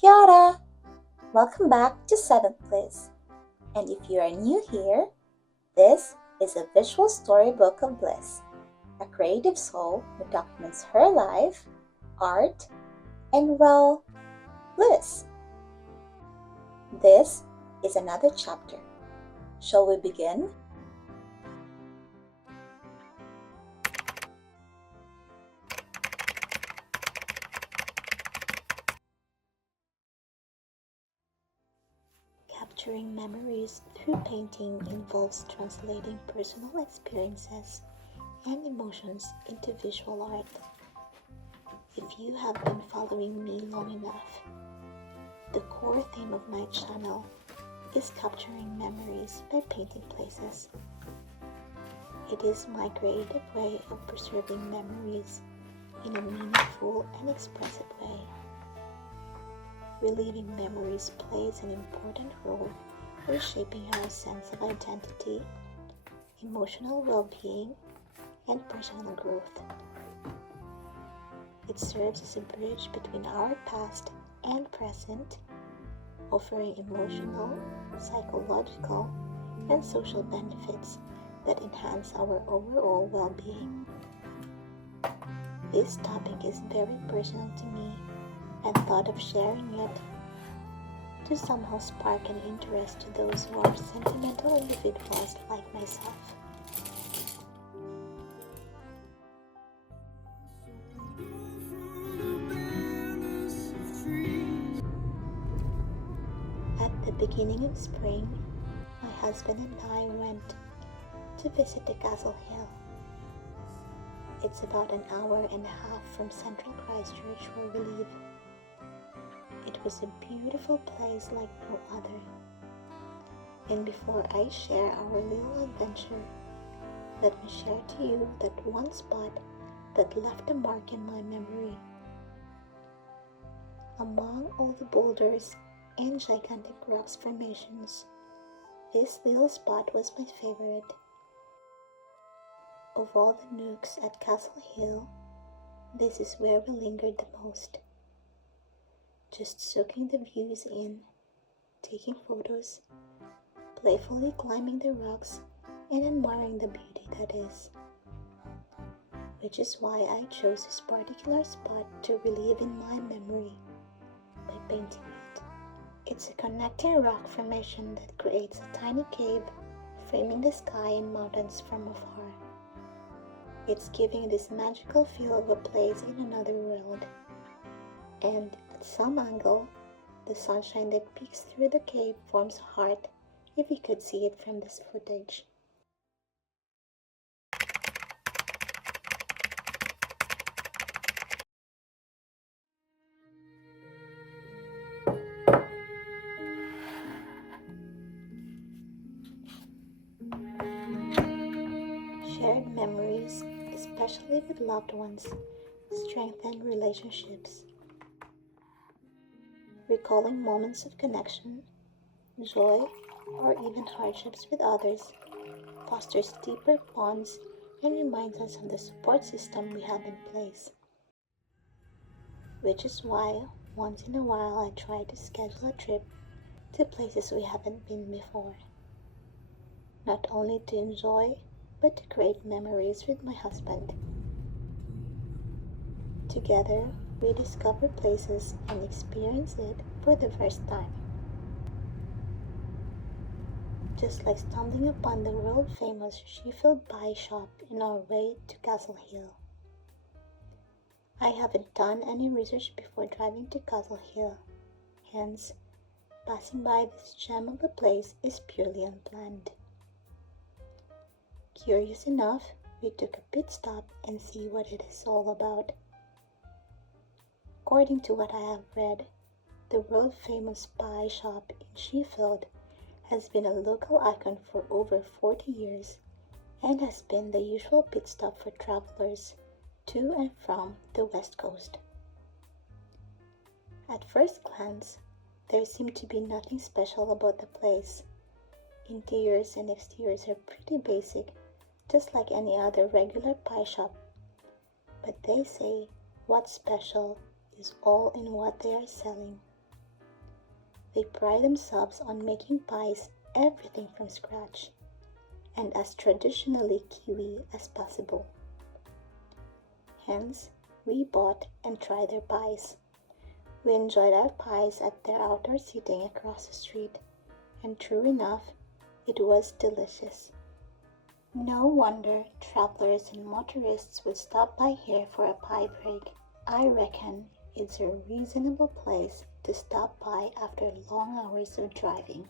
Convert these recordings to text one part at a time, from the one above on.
Kia ora! Welcome back to 7th Bliss. And if you are new here, this is a visual storybook of bliss, a creative soul who documents her life, art, and well, bliss. This is another chapter. Shall we begin? Capturing memories through painting involves translating personal experiences and emotions into visual art. If you have been following me long enough, the core theme of my channel is capturing memories by painting places. It is my creative way of preserving memories in a meaningful and expressive way. Reliving memories plays an important role in shaping our sense of identity, emotional well-being, and personal growth. It serves as a bridge between our past and present, offering emotional, psychological, and social benefits that enhance our overall well-being. This topic is very personal to me and thought of sharing it to somehow spark an interest to those who are sentimental individuals like myself. At the beginning of spring, my husband and I went to visit the Castle Hill. It's about an hour and a half from central Christchurch where we live. It was a beautiful place like no other. And before I share our little adventure, let me share to you that one spot that left a mark in my memory. Among all the boulders and gigantic rocks formations, this little spot was my favorite. Of all the nooks at Castle Hill, this is where we lingered the most. Just soaking the views in, taking photos, playfully climbing the rocks, and admiring the beauty that is. Which is why I chose this particular spot to relive in my memory by painting it. It's a connecting rock formation that creates a tiny cave framing the sky and mountains from afar. It's giving this magical feel of a place in another world. And at some angle, the sunshine that peeks through the cave forms a heart if you could see it from this footage. Shared memories, especially with loved ones, strengthen relationships. Recalling moments of connection, joy, or even hardships with others fosters deeper bonds and reminds us of the support system we have in place. Which is why, once in a while, I try to schedule a trip to places we haven't been before. Not only to enjoy, but to create memories with my husband. Together, we discover places and experience it for the first time. Just like stumbling upon the world-famous Sheffield pie shop in our way to Castle Hill. I haven't done any research before driving to Castle Hill, hence, passing by this gem of a place is purely unplanned. Curious enough, we took a pit stop and see what it is all about. According to what I have read, the world-famous pie shop in Sheffield has been a local icon for over 40 years and has been the usual pit stop for travelers to and from the West Coast. At first glance, there seemed to be nothing special about the place. Interiors and exteriors are pretty basic, just like any other regular pie shop. But they say what's special is all in what they are selling. They pride themselves on making pies everything from scratch and as traditionally Kiwi as possible. Hence, we bought and tried their pies. We enjoyed our pies at their outdoor seating across the street, and true enough, it was delicious. No wonder travelers and motorists would stop by here for a pie break. I reckon it's a reasonable place to stop by after long hours of driving.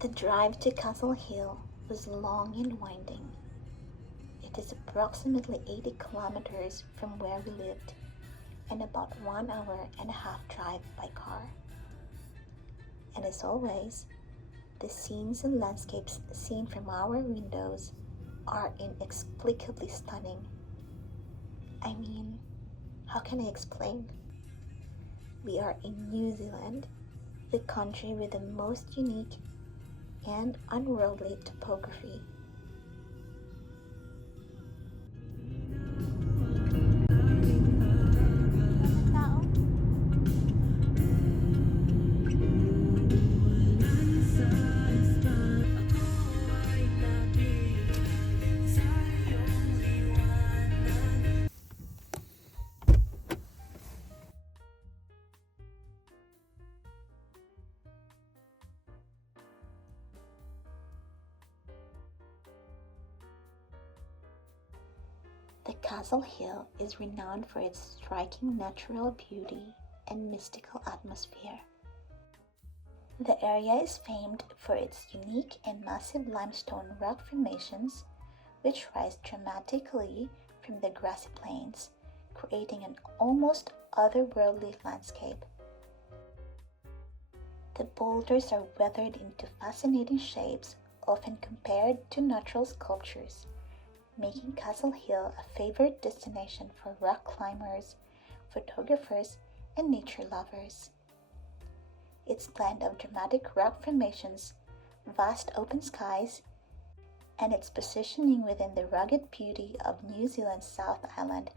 The drive to Castle Hill was long and winding. It is approximately 80 kilometers from where we lived and about 1 hour and a half drive by car. And as always, the scenes and landscapes seen from our windows are inexplicably stunning. I mean, how can I explain? We are in New Zealand, the country with the most unique and unworldly topography. The Castle Hill is renowned for its striking natural beauty and mystical atmosphere. The area is famed for its unique and massive limestone rock formations, which rise dramatically from the grassy plains, creating an almost otherworldly landscape. The boulders are weathered into fascinating shapes, often compared to natural sculptures, making Castle Hill a favorite destination for rock climbers, photographers, and nature lovers. Its blend of dramatic rock formations, vast open skies, and its positioning within the rugged beauty of New Zealand's South Island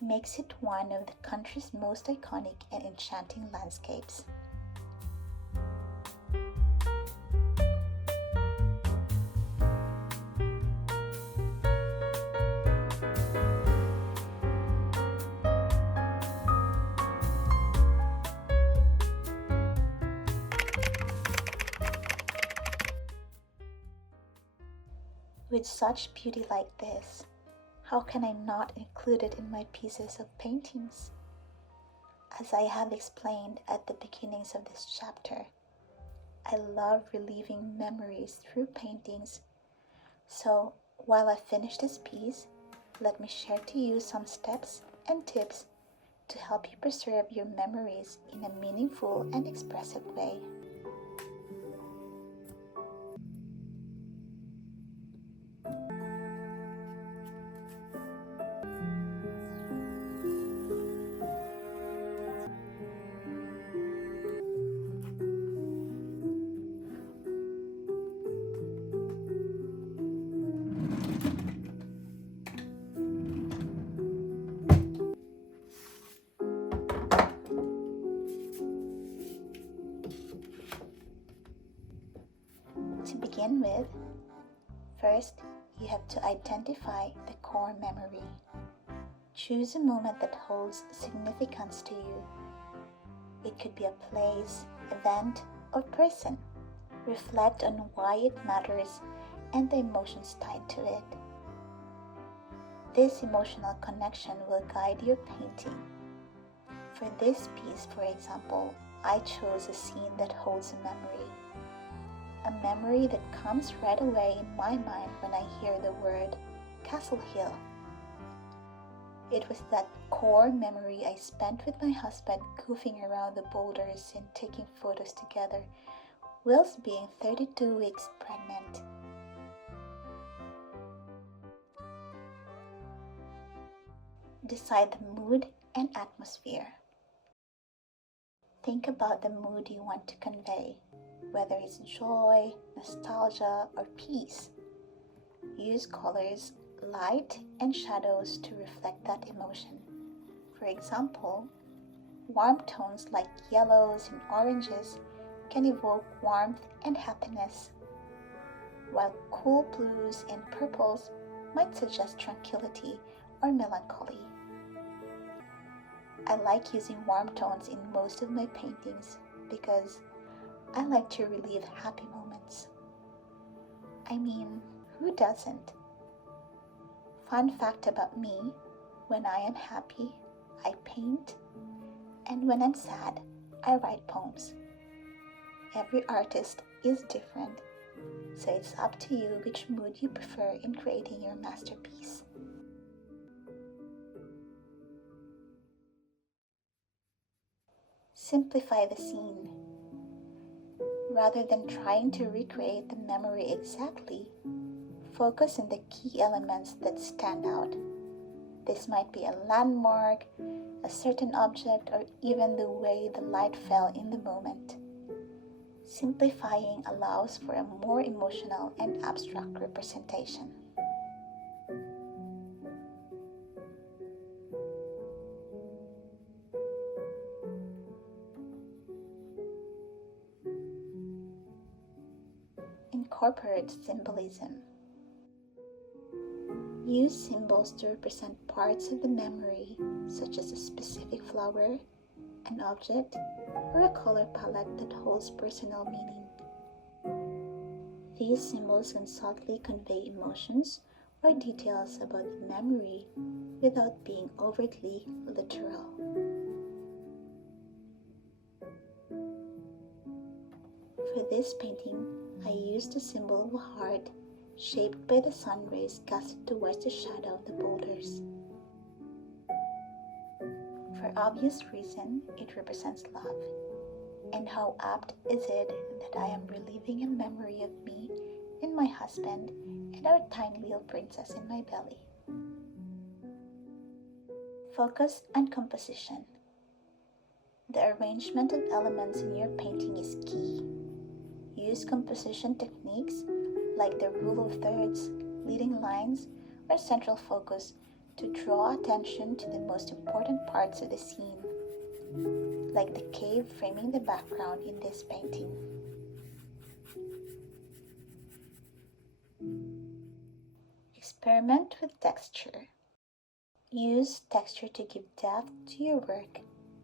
makes it one of the country's most iconic and enchanting landscapes. With such beauty like this, how can I not include it in my pieces of paintings? As I have explained at the beginnings of this chapter, I love reliving memories through paintings. So, while I finish this piece, let me share to you some steps and tips to help you preserve your memories in a meaningful and expressive way. To begin with, first you have to identify the core memory. Choose a moment that holds significance to you. It could be a place, event, or person. Reflect on why it matters and the emotions tied to it. This emotional connection will guide your painting. For this piece, for example, I chose a scene that holds a memory that comes right away in my mind when I hear the word Castle Hill. It was that core memory I spent with my husband goofing around the boulders and taking photos together whilst being 32 weeks pregnant. Decide the mood and atmosphere. Think about the mood you want to convey, whether it's joy, nostalgia, or peace. Use colors, light, and shadows to reflect that emotion. For example, warm tones like yellows and oranges can evoke warmth and happiness, while cool blues and purples might suggest tranquility or melancholy. I like using warm tones in most of my paintings because I like to relieve happy moments. I mean, who doesn't? Fun fact about me, when I am happy, I paint, and when I'm sad, I write poems. Every artist is different, so it's up to you which mood you prefer in creating your masterpiece. Simplify the scene. Rather than trying to recreate the memory exactly, focus on the key elements that stand out. This might be a landmark, a certain object, or even the way the light fell in the moment. Simplifying allows for a more emotional and abstract representation. Incorporate symbolism. Use symbols to represent parts of the memory, such as a specific flower, an object, or a color palette that holds personal meaning. These symbols can subtly convey emotions or details about the memory without being overtly literal. For this painting, I used the symbol of a heart shaped by the sun rays casted towards the shadow of the boulders. For obvious reason, it represents love. And how apt is it that I am reliving a memory of me and my husband and our tiny little princess in my belly. Focus on composition. The arrangement of elements in your painting is key. Use composition techniques like the rule of thirds, leading lines, or central focus to draw attention to the most important parts of the scene, like the cave framing the background in this painting. Experiment with texture. Use texture to give depth to your work,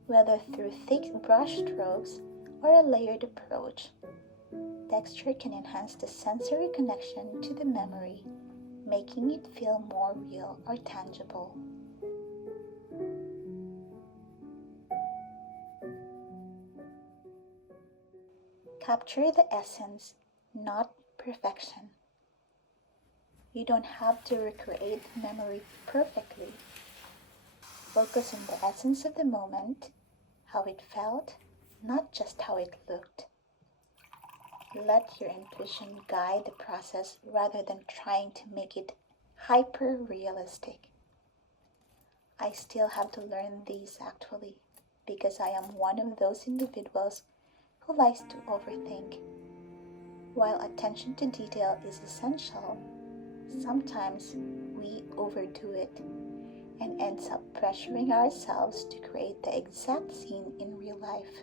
whether through thick brush strokes or a layered approach. Texture can enhance the sensory connection to the memory, making it feel more real or tangible. Capture the essence, not perfection. You don't have to recreate the memory perfectly. Focus on the essence of the moment, how it felt, not just how it looked. Let your intuition guide the process rather than trying to make it hyper-realistic. I still have to learn these actually, because I am one of those individuals who likes to overthink. While attention to detail is essential, sometimes we overdo it and ends up pressuring ourselves to create the exact scene in real life.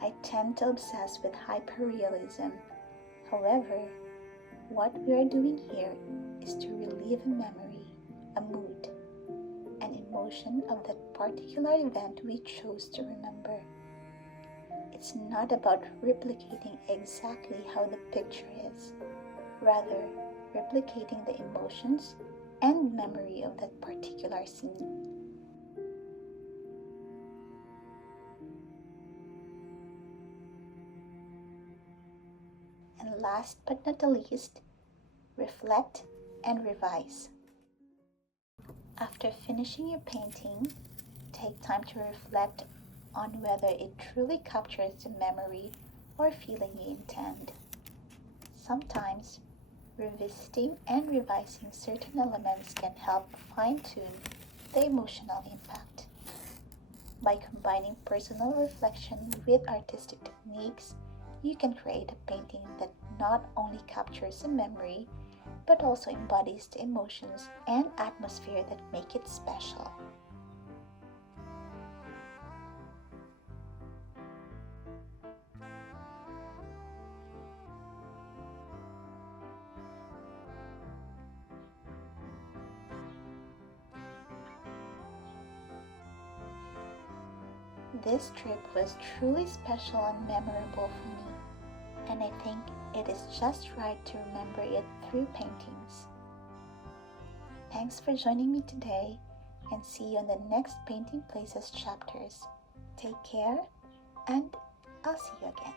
I tend to obsess with hyperrealism. However, what we are doing here is to relieve a memory, a mood, an emotion of that particular event we chose to remember. It's not about replicating exactly how the picture is, rather replicating the emotions and memory of that particular scene. And last but not the least, reflect and revise. After finishing your painting, take time to reflect on whether it truly captures the memory or feeling you intend. Sometimes, revisiting and revising certain elements can help fine-tune the emotional impact. By combining personal reflection with artistic techniques, you can create a painting that not only captures a memory but also embodies the emotions and atmosphere that make it special. This trip was truly special and memorable for me, and I think it is just right to remember it through paintings. Thanks for joining me today, and see you on the next Painting Places chapters. Take care, and I'll see you again.